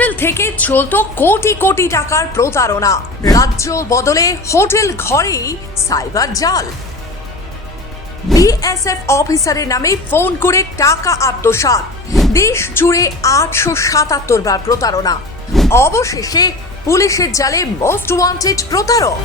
Hotel থেকে চলত কোটি কোটি টাকার প্রতারণা। রাজ্য বদলে হোটেল ঘরেই সাইবার জাল। বিএসএফ অফিসারের নামে ফোন করে টাকা আত্মসাৎ। দেশ জুড়ে আটশো সাতাত্তর বার প্রতারণা। অবশেষে পুলিশের জালে মোস্ট ওয়ান্টেড প্রতারক।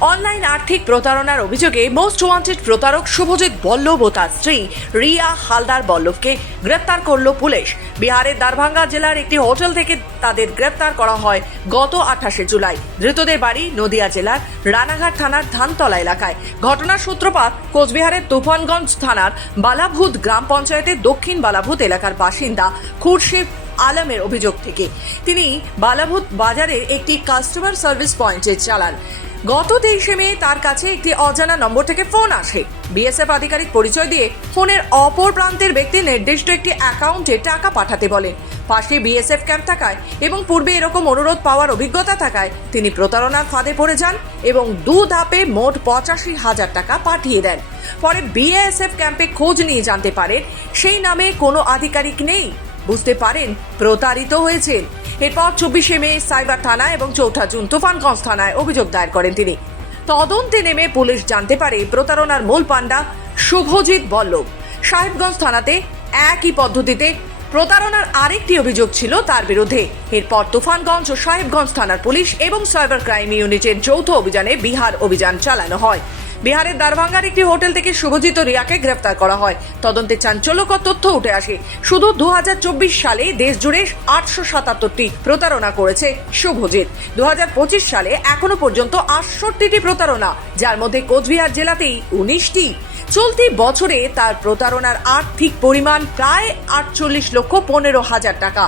অনলাইন আর্থিক প্রতারণার অভিযোগে মোস্ট ওয়ান্টেড প্রতারক শুভজিৎ বল্লভ ও তার স্ত্রী রিয়া হালদার বল্লভকে গ্রেপ্তার করল পুলিশ। বিহারের দারভাঙ্গা জেলার একটি হোটেল থেকে তাদের গ্রেপ্তার করা হয় গত আঠাশে জুলাই। ধৃতদের বাড়ি নদিয়া জেলার রানাঘাট থানার ধানতলা এলাকায়। ঘটনার সূত্রপাত কোচবিহারের তুফানগঞ্জ থানার বালাভূত গ্রাম পঞ্চায়েতের দক্ষিণ বালাভূত এলাকার বাসিন্দা খুরশিদ আলমের অভিযোগ থেকে। তিনি বালাভূত বাজারের একটি কাস্টমার সার্ভিস পয়েন্টে চালান। গত তেইশে মে তার কাছে একটি অজানা নম্বর থেকে ফোন আসে। বিএসএফ আধিকারিক পরিচয় দিয়ে ফোনের অপর প্রান্তের ব্যক্তি নির্দিষ্ট একটি অ্যাকাউন্টে টাকা পাঠাতে বলেন। পাশে বিএসএফ ক্যাম্প থাকায় এবং পূর্বে এরকম অনুরোধ পাওয়ার অভিজ্ঞতা থাকায় তিনি প্রতারণার ফাঁদে পড়ে যান এবং দু ধাপে মোট পঁচাশি হাজার টাকা পাঠিয়ে দেন। পরে বিএসএফ ক্যাম্পে খোঁজ নিয়ে জানতে পারেন, সেই নামে কোনো আধিকারিক নেই। বুঝতে পারেন, প্রতারিত হয়েছেন। এরপর চব্বিশে মে সাইবার থানা এবং চৌঠা জুন তুফানগঞ্জ থানায় অভিযোগ দায়ের করেন তিনি। তদন্তে নেমে পুলিশ জানতে পারে প্রতারণার মূল পাণ্ডা শুভজিৎ বল্লভ। সাহেবগঞ্জ থানাতে একই পদ্ধতিতে প্রতারণার আরেকটি অভিযোগ ছিল তার বিরুদ্ধে। এরপর তুফানগঞ্জ ও সাহেবগঞ্জ থানার পুলিশ এবং সাইবার ক্রাইম ইউনিটের যৌথ অভিযানে বিহার অভিযান চালানো হয়। বিহারের দারভাঙ্গার একটি হোটেল থেকে শুভজিৎ রিয়াকে গ্রেফতার করা হয়। তদন্তে চাঞ্চল্যকর তথ্য উঠে আসে। শুধু দু সালে দেশ জুড়ে আটশো সাতাত্তরটি প্রতারণা করেছে শুভজিৎ। দু হাজার পঁচিশ সালে এখনও পর্যন্ত আটষট্টিটি প্রতারণা, যার মধ্যে কোচবিহার জেলাতেই উনিশটি। চলতি বছরে তার প্রতারণার আর্থিক পরিমাণ প্রায় আটচল্লিশ লক্ষ পনেরো হাজার টাকা।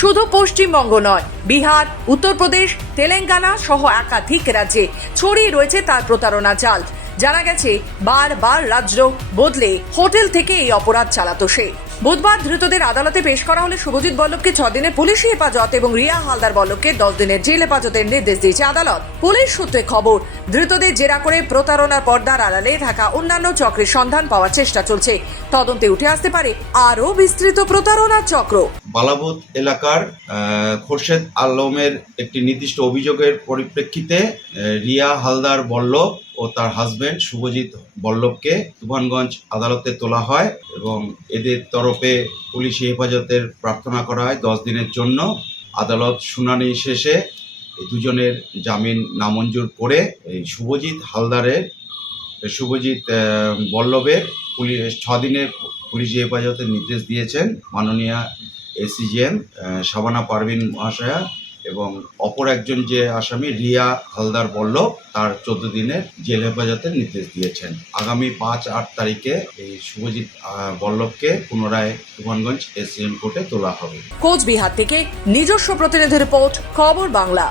শুধু পশ্চিমবঙ্গ নয়, বিহার, উত্তরপ্রদেশ, তেলেঙ্গানা সহ একাধিক রাজ্যে ছড়িয়ে রয়েছে তার প্রতারণা জাল। জানা গেছে, বারবার রাজ্য বদলে হোটেল থেকে এই অপরাধ চালাতো সে। বুধবার ধৃতদের আদালতে পেশ করা হলে শুভজিৎ বল্লভকে ছ দিনের পুলিশি হেফাজত এবং রিয়া হালদার বল্লভকে দশ দিনের জেল হেফাজতের নির্দেশ দিয়েছে আদালত। পুলিশ সূত্রে খবর, ধৃতদের জেরা করে প্রতারণার পর্দার আড়ালে থাকা অন্যান্য চক্রের সন্ধান পাওয়ার চেষ্টা চলছে। তদন্তে উঠে আসতে পারে আরও বিস্তৃত প্রতারণার চক্র। বালাবত এলাকার খোরশেদ আলমের একটি নির্দিষ্ট অভিযোগের পরিপ্রেক্ষিতে রিয়া হালদার বল্লভ ও তার হাজবেন্ড শুভজিৎ বল্লভকে তুফানগঞ্জ আদালতে তোলা হয় এবং এদের তরফে পুলিশি হেফাজতের প্রার্থনা করা হয় দশ দিনের জন্য। আদালত শুনানি শেষে দুজনের জামিন নামঞ্জুর করে এই শুভজিৎ হালদারের, শুভজিৎ বল্লভের পুলিশ ছদিনের দিনের পুলিশি হেফাজতের নির্দেশ দিয়েছেন। মাননীয় এসিজিএম শাবানা পারভিন মহাশয়া এবং অপর একজন যে আসামি, রিয়া হালদার বল্লভ, তার চোদ্দ দিনের জেল হেফাজতের নির্দেশ দিয়েছেন। আগামী পাঁচ আট তারিখে এই শুভজিৎ বল্লভকে পুনরায় তুফানগঞ্জ এসিএম কোর্টে তোলা হবে। কোচবিহার থেকে নিজস্ব প্রতিনিধি রিপোর্ট, খবর বাংলা।